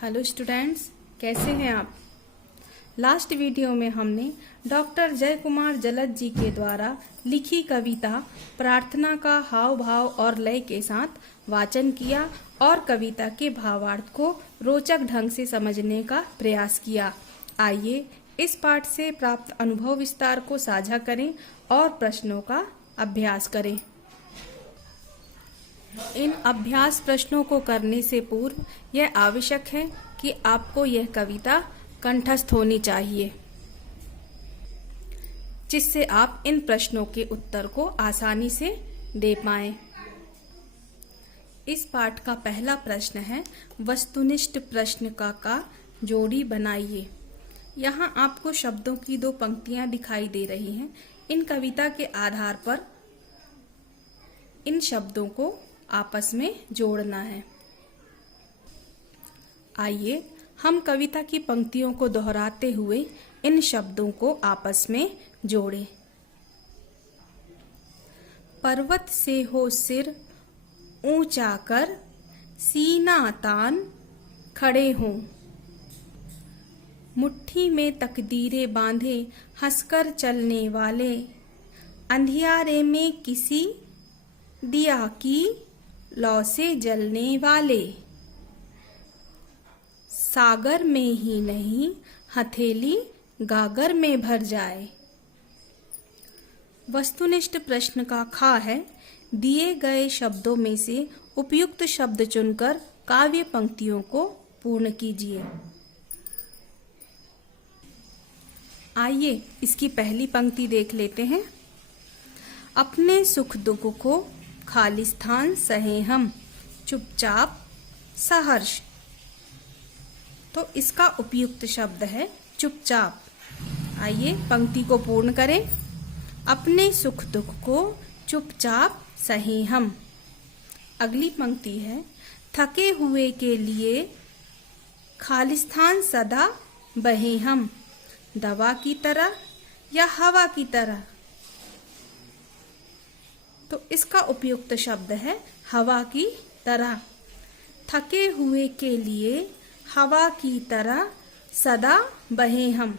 Hello students, कैसे हैं आप। लास्ट वीडियो में हमने डॉक्टर जय कुमार जलद जी के द्वारा लिखी कविता प्रार्थना का हाव भाव और लय के साथ वाचन किया और कविता के भावार्थ को रोचक ढंग से समझने का प्रयास किया। आइए इस पाठ से प्राप्त अनुभव विस्तार को साझा करें और प्रश्नों का अभ्यास करें। इन अभ्यास प्रश्नों को करने से पूर्व यह आवश्यक है कि आपको यह कविता कंठस्थ होनी चाहिए, जिससे आप इन प्रश्नों के उत्तर को आसानी से दे पाएं। इस पाठ का पहला प्रश्न है, वस्तुनिष्ठ प्रश्न का जोड़ी बनाइए। यहाँ आपको शब्दों की दो पंक्तियां दिखाई दे रही हैं। इन कविता के आधार पर इन शब्दों को आपस में जोड़ना है। आइए हम कविता की पंक्तियों को दोहराते हुए इन शब्दों को आपस में जोड़ें। पर्वत से हो सिर ऊंचा कर, सीना तान खड़े हों, मुट्ठी में तकदीरें बांधे हंसकर चलने वाले, अंधियारे में किसी दिया की लौ से जलने वाले, सागर में ही नहीं हथेली गागर में भर जाए। वस्तुनिष्ठ प्रश्न का खा है, दिए गए शब्दों में से उपयुक्त शब्द चुनकर काव्य पंक्तियों को पूर्ण कीजिए। आइए इसकी पहली पंक्ति देख लेते हैं। अपने सुख दुख को खालिस्तान सहे हम, चुपचाप सहर्ष। तो इसका उपयुक्त शब्द है चुपचाप। आइए पंक्ति को पूर्ण करें। अपने सुख दुख को चुपचाप सहे हम। अगली पंक्ति है, थके हुए के लिए खालिस्तान सदा बहे हम, दवा की तरह या हवा की तरह। तो इसका उपयुक्त शब्द है हवा की तरह। थके हुए के लिए हवा की तरह सदा बहे हम।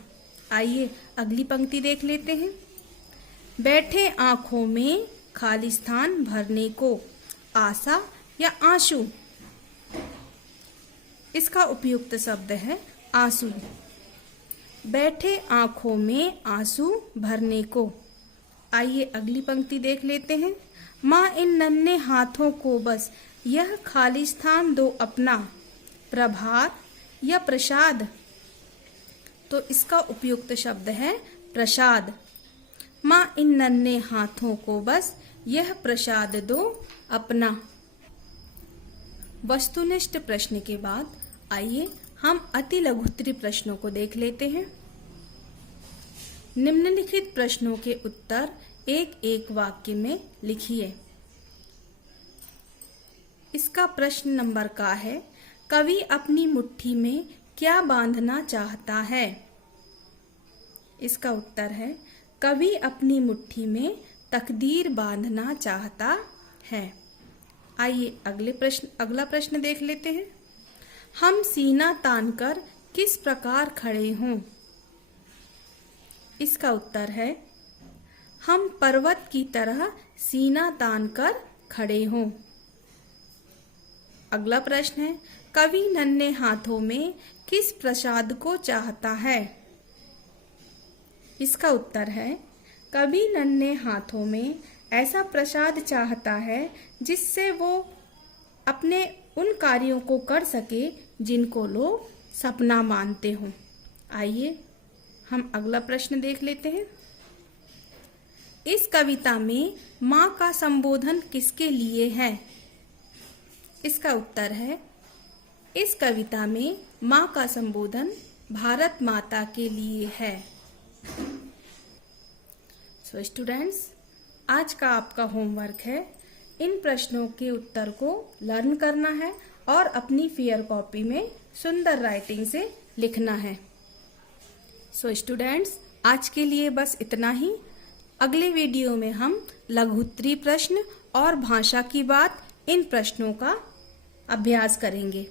आइए अगली पंक्ति देख लेते हैं। बैठे आंखों में खालिस्तान भरने को, आशा या आंसू। इसका उपयुक्त शब्द है आंसू। बैठे आंखों में आंसू भरने को। आइए अगली पंक्ति देख लेते हैं। माँ इन नन्हे हाथों को बस यह खालिस्तान दो अपना, प्रभात या प्रसाद। तो इसका उपयुक्त शब्द है प्रसाद। माँ इन नन्हे हाथों को बस यह प्रसाद दो अपना। वस्तुनिष्ठ प्रश्न के बाद आइए हम अति लघुत्तरी प्रश्नों को देख लेते हैं। निम्नलिखित प्रश्नों के उत्तर एक एक वाक्य में लिखिए। इसका प्रश्न नंबर का है, कवि अपनी मुट्ठी में क्या बांधना चाहता है। इसका उत्तर है, कवि अपनी मुट्ठी में तकदीर बांधना चाहता है। आइए अगला प्रश्न देख लेते हैं। हम सीना तानकर किस प्रकार खड़े हों। इसका उत्तर है, हम पर्वत की तरह सीना तानकर खड़े हों। अगला प्रश्न है, कवि नन्हे हाथों में किस प्रसाद को चाहता है। इसका उत्तर है, कवि नन्हे हाथों में ऐसा प्रसाद चाहता है जिससे वो अपने उन कार्यों को कर सके जिनको लोग सपना मानते हों। आइए हम अगला प्रश्न देख लेते हैं। इस कविता में माँ का संबोधन किसके लिए है। इसका उत्तर है, इस कविता में माँ का संबोधन भारत माता के लिए है। सो स्टूडेंट्स, आज का आपका होमवर्क है, इन प्रश्नों के उत्तर को लर्न करना है और अपनी फेयर कॉपी में सुंदर राइटिंग से लिखना है। सो स्टूडेंट्स, आज के लिए बस इतना ही। अगले वीडियो में हम लघुत्तरी प्रश्न और भाषा की बात इन प्रश्नों का अभ्यास करेंगे।